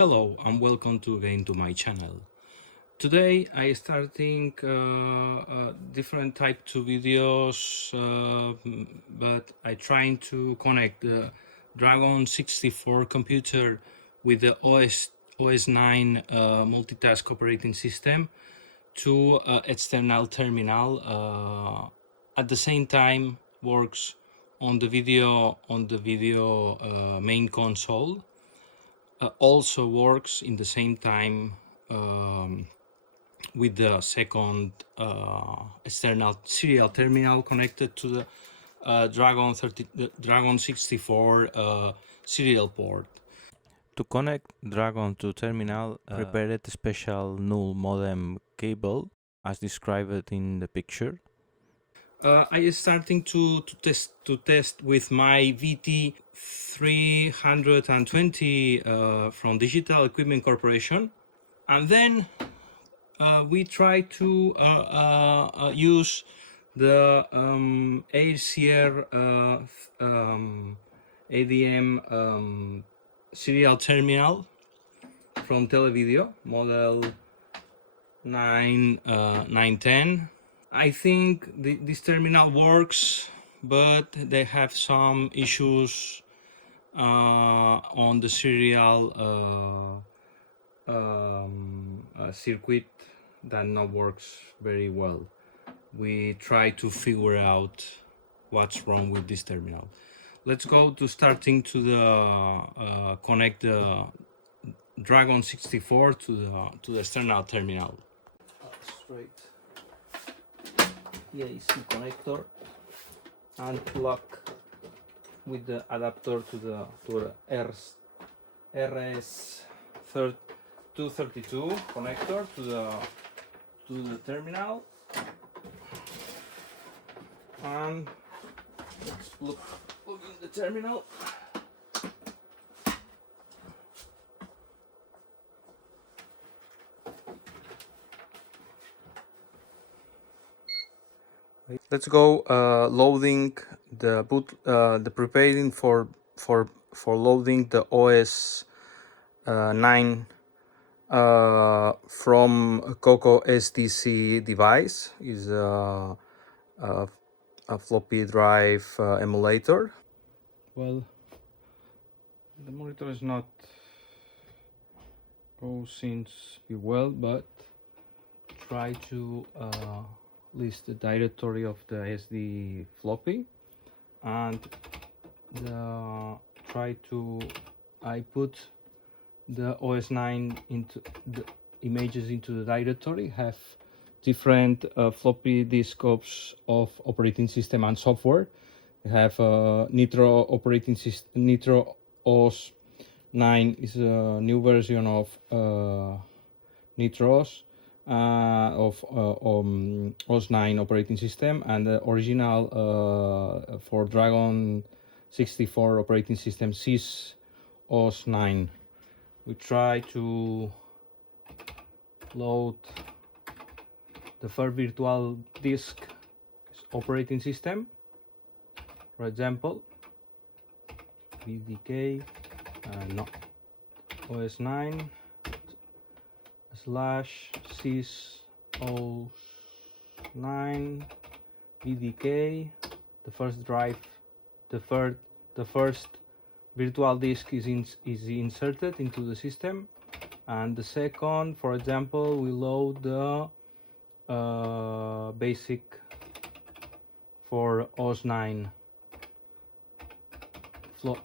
Hello and welcome again to my channel. Today I starting different type of videos, but I trying to connect the Dragon 64 computer with the OS 9 multitask operating system to external terminal. At the same time works on the video main console. Also works in the same time with the second external serial terminal connected to the Dragon 64 serial port. To connect Dragon to terminal, prepared a special null modem cable as described in the picture. I is starting to test with my VT 320 from Digital Equipment Corporation, and then we try to use the ACR ADM serial terminal from Televideo Model 910. I think this terminal works, but they have some issues on the serial circuit that not works very well. We try to figure out what's wrong with this terminal. Let's go to starting to the connect the Dragon 64 to the external terminal. Straight AC connector and plug with the adapter to the RS232 connector to the terminal, and let's plug in the terminal. Let's go loading the the preparing for loading the OS 9 from Coco SDC device. Is a floppy drive emulator. Well, the monitor is not seems be well, but try to list the directory of the SD floppy, and I put the OS 9 into the images into the directory. Have different floppy disks of operating system and software. We have Nitro operating system. Nitro OS 9 is a new version of Nitro's of OS 9 operating system, and the original for Dragon 64 operating system SYS OS 9. We try to load the first virtual disk operating system, for example VDK no OS 9 / sys OS 9 VDK. The first drive, the first virtual disk is inserted into the system, and the second, for example, we load the basic for OS 9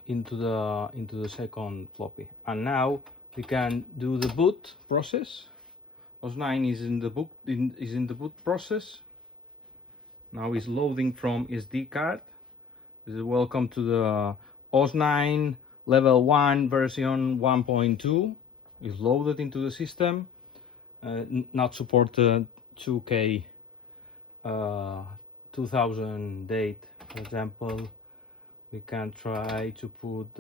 into the second floppy, and now we can do the boot process. OS 9 is in the boot process. Now is loading from SD card. Welcome to the OS 9 level 1 version 1.2 is loaded into the system. Not supported 2K 2000 date, for example. We can try to put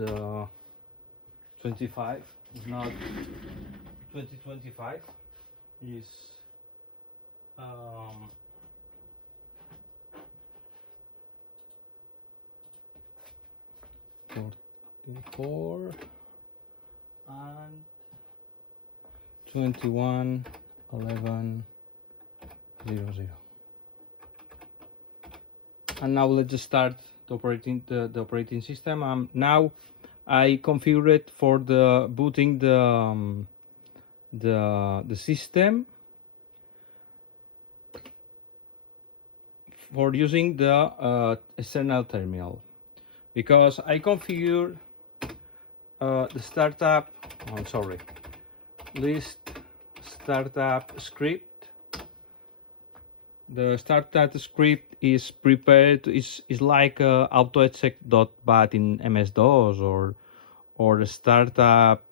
25. It's not 2025. Is 44 and 21.11.00. And now let's just start the operating system. Now I configured for the booting the system for using the external terminal, because I configured the startup. List startup script. The startup script is prepared. Is like autoexec.bat in MS-DOS or the startup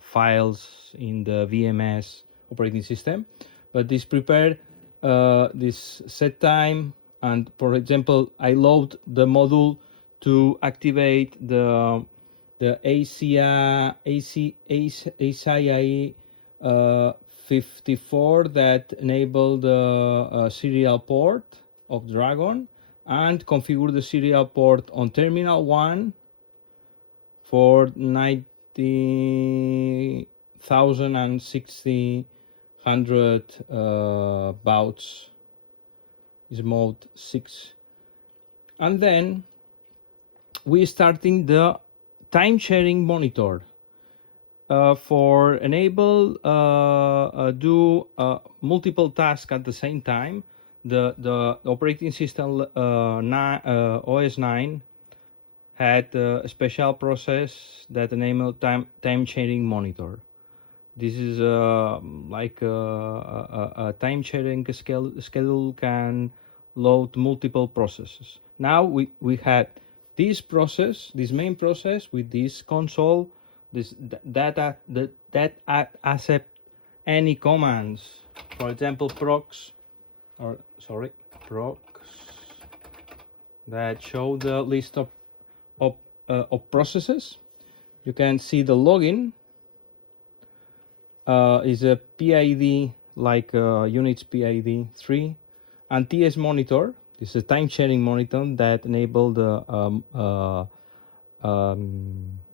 files in the VMS operating system, but this prepared this set time, and for example I load the module to activate the ACIE 54 that enable the serial port of Dragon, and configure the serial port on terminal 1 for 90,000 and 60,100 bouts is mode 6. And then we starting the time sharing monitor for enable do multiple tasks at the same time. The operating system OS 9 had a special process that enabled time sharing monitor. This is like a time sharing schedule can load multiple processes. Now we had this process, this main process with this console, that accept any commands. For example, procs that show the list of processes. You can see the login is a PID like Unix PID 3, and TS monitor. This is a time sharing monitor that enable the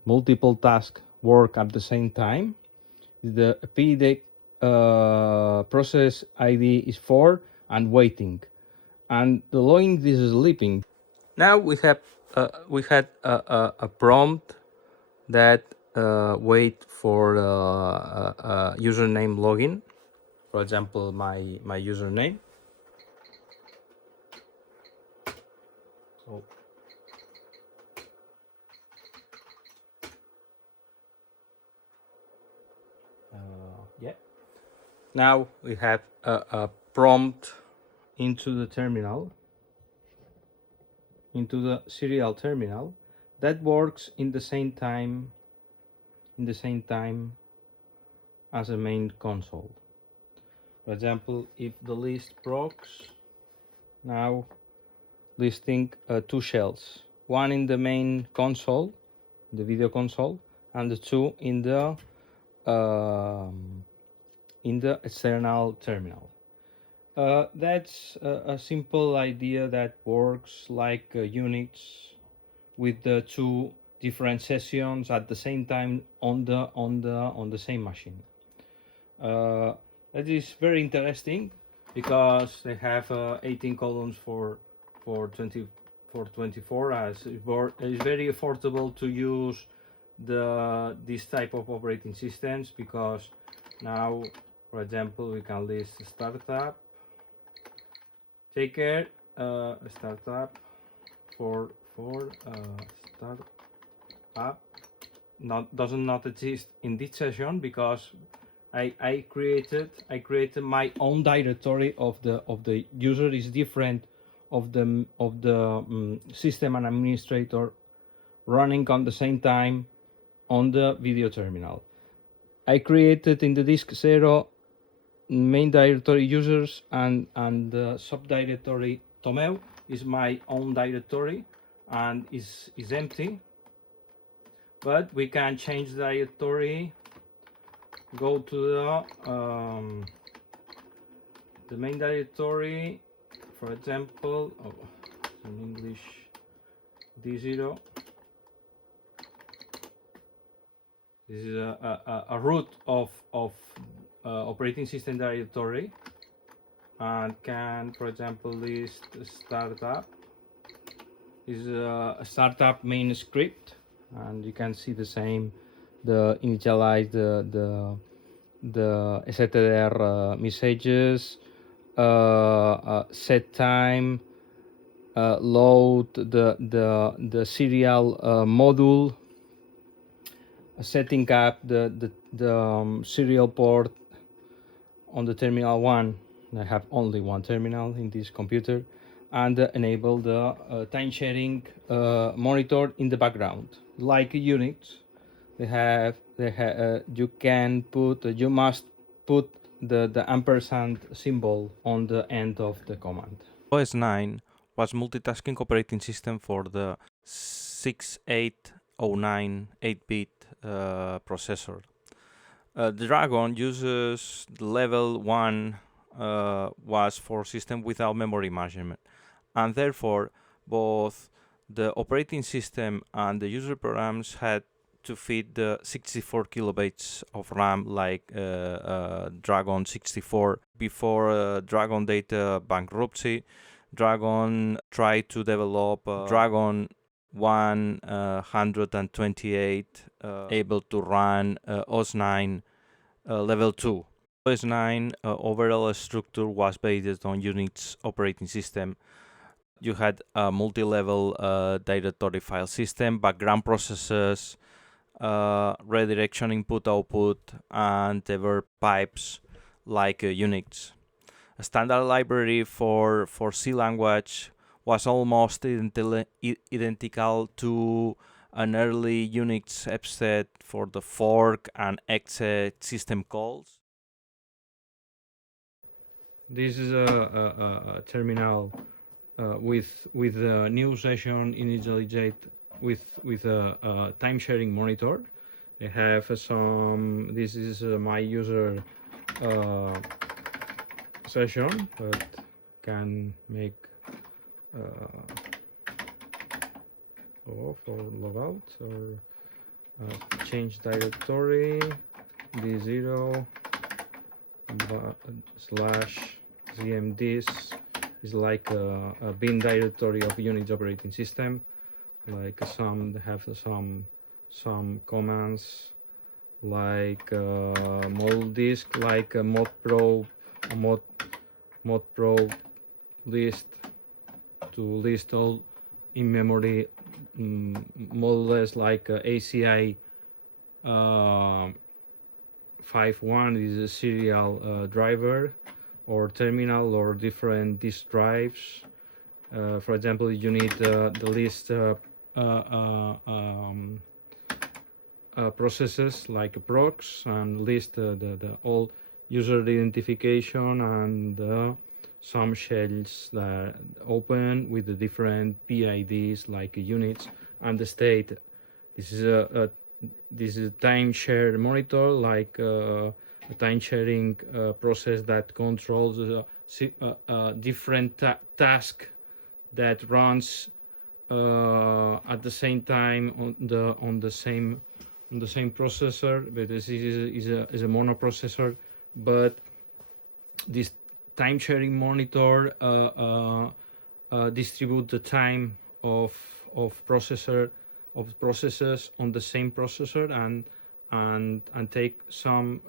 multiple task work at the same time. The PID process ID is 4 and waiting, and the login this is sleeping. Now we had a prompt that wait for username login. For example, my username. So yeah. Now we have a prompt into the terminal, into the serial terminal, that works in the same time as a main console. For example, if the list procs, now listing two shells, one in the main console, the video console, and the two in the external terminal. That's a simple idea that works like Unix, with the two different sessions at the same time on the same machine. That is very interesting because they have 18 columns for 24, as it's very affordable to use this type of operating systems, because now, for example, we can list startup, take care, startup for startup doesn't not exist in this session, because I created my own directory of the user is different of the system and administrator running on the same time on the video terminal. I created in the disk 0 main directory users, and the subdirectory Tomeu is my own directory and is empty, but we can change the directory. Go to the main directory, for example, in English D0, This is a root of operating system directory, and can, for example, list startup. This is a startup main script, and you can see the same, the initialize the STR messages, set time, load the serial module, setting up the serial port on the terminal 1. I have only one terminal in this computer, and enable the time sharing monitor in the background, like Unix. You can put, you must put the ampersand symbol on the end of the command. OS 9 was multitasking operating system for the 6809 8-bit processor. The Dragon uses the level 1 was for system without memory management, and therefore both the operating system and the user programs had to feed the 64 kilobytes of RAM like Dragon 64. Before Dragon data bankruptcy, Dragon tried to develop Dragon 128 able to run OS 9 level 2. OS 9 overall structure was based on Unix operating system. You had a multi-level directory file system, background processes, redirection input-output, and ever pipes like Unix. A standard library for C language was almost identical to an early Unix offset for the fork and exit system calls. This is a terminal with a new session initialized with a time sharing monitor. I have some. This is my user session, but can make off or log out, or change directory d0 slash zmdisk is like a bin directory of Unix operating system. Like have some commands like model disk, like modprobe list to list all in memory modules, like ACI 51 is a serial driver, or terminal, or different disk drives. For example, you need the list processes like procs, and list the all user identification, and some shells that open with the different PIDs like units, and the state. This is a time shared monitor, like a time sharing process that controls different task that runs at the same time on the same processor. But this is a monoprocessor. But this time sharing monitor distribute the time of processes on the same processor, and take some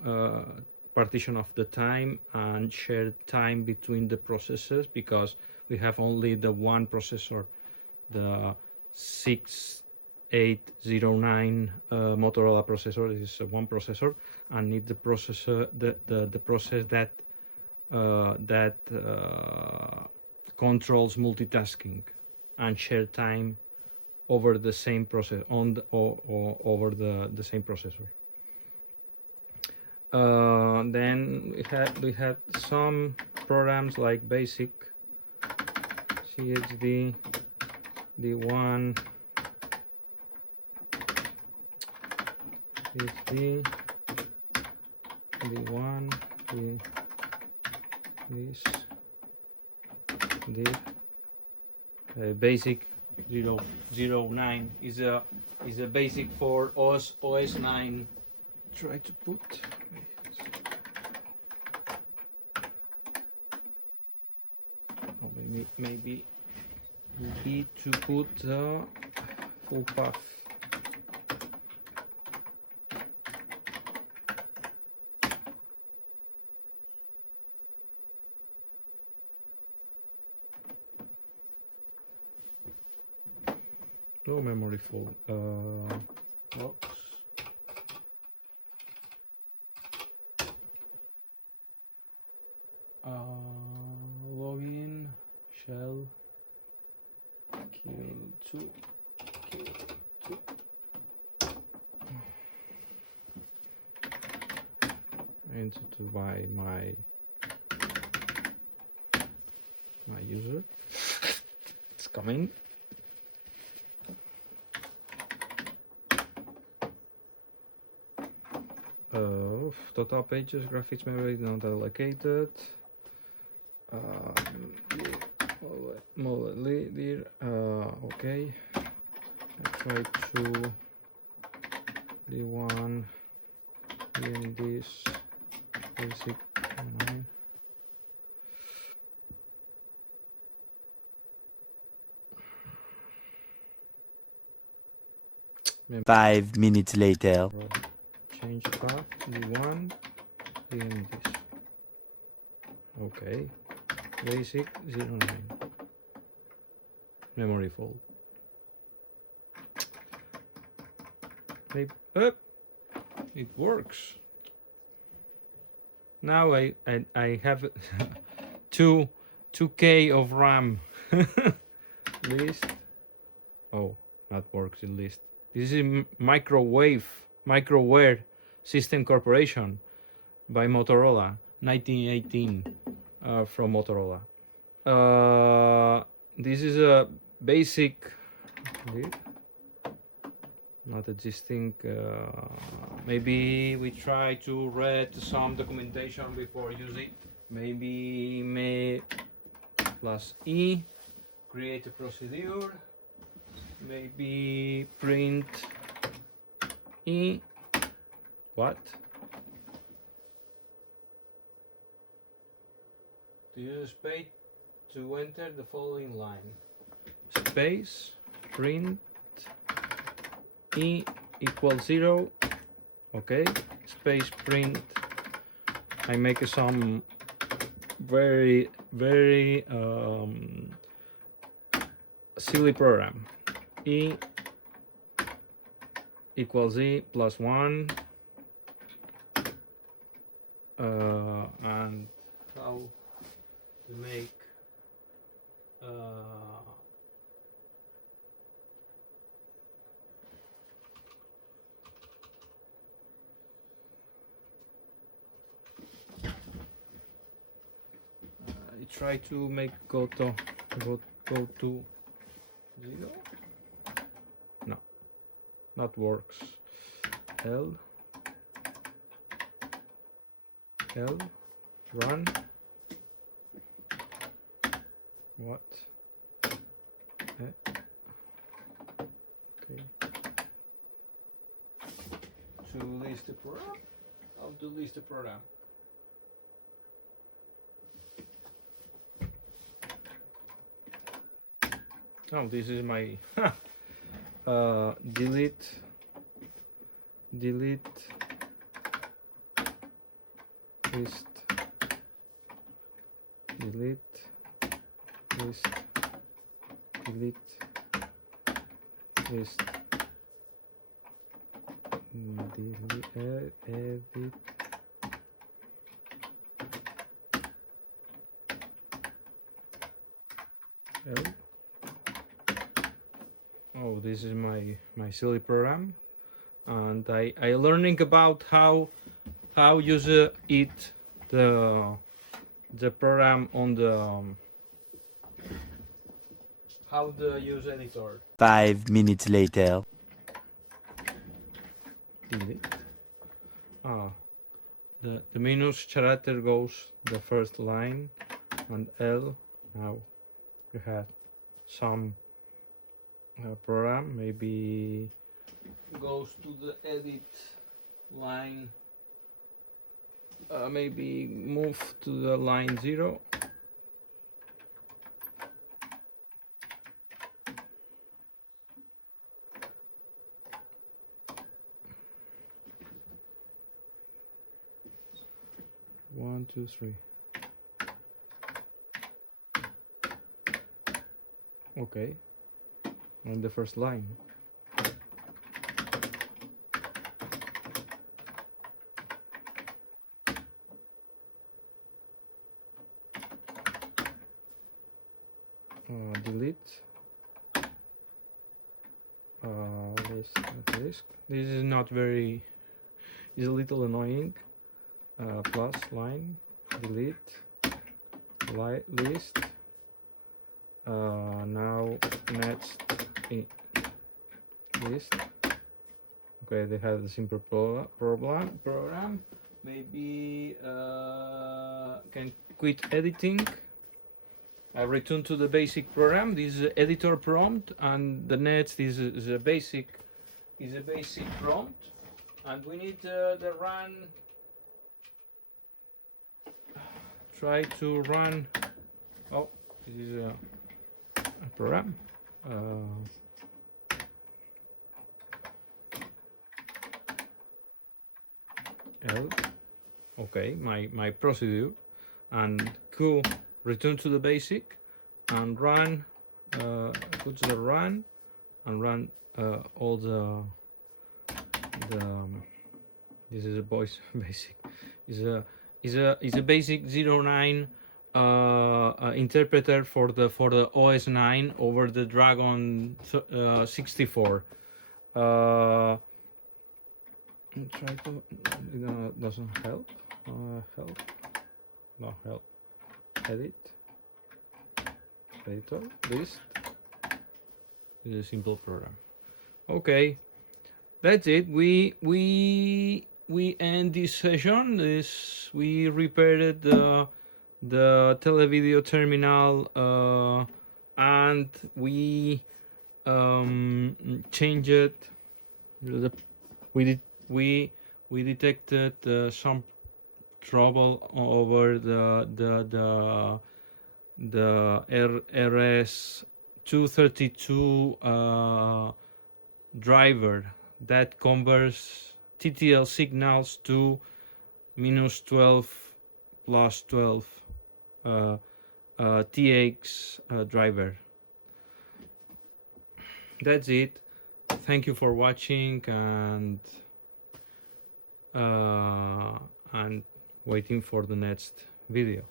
partition of the time and share time between the processes, because we have only the one processor, the 6809 Motorola processor. This is one processor, and need the processor the process that controls multitasking and share time over the same process over the same processor. Then we had some programs like basic chd d1 chd d1 this basic 009 is a basic for OS 9 try to put. Oh, maybe we need to put the full path. No memory full. Box. Login shell kill2 kill2. Enter to buy my user. It's coming. Total pages, graphics memory not allocated. Model leader. Okay. I try to D1 in this basic online. Five minutes later. Change path D1 in this. Okay. Basic 09. Memory full. Maybe, it works. Now I have 2K of RAM. List. Oh, that works in list. This is Microware System Corporation by Motorola, 1918, from Motorola. This is a basic, not existing. Maybe we try to read some documentation before using. Maybe plus E, create a procedure. Maybe print E. What? To use space to enter the following line. Space print E equals 0. Okay. Space print. I make some very silly program. E equals E plus 1. And how to make I try to make go to 0. No, not works. L run. What? Okay. To list the program. How to list the program? Oh, this is my delete list, delete list, delete list, edit. L. Oh, this is my silly program, and I learning about how use it the program on the how the use editor. 5 minutes later. Delete. The minus character goes the first line, and L. Now we have some program maybe goes to the edit line, maybe move to the line 0. One, two, three. Okay, on the first line. Delete. This is not very. Is a little annoying. Plus line. Delete. List. Now next list. Okay, they had a simple program. Maybe can quit editing. I return to the basic program. This is editor prompt, and the next is a basic prompt, and we need the run. Try to run. Oh, this is a program. L. Okay, my procedure, and Q. Return to the basic, and run. Put the run, and run all the. This is a voice basic. Is a basic 09 interpreter for the OS 9 over the Dragon 64. Try to doesn't help. Help. No help. Edit. Editor. List. This is a simple program. Okay, that's it. We end this session. We repaired the Televideo terminal, and we changed it. We detected some trouble over the RS-232 driver that converts TTL signals to -12 +12 TX driver. That's it. Thank you for watching, and waiting for the next video.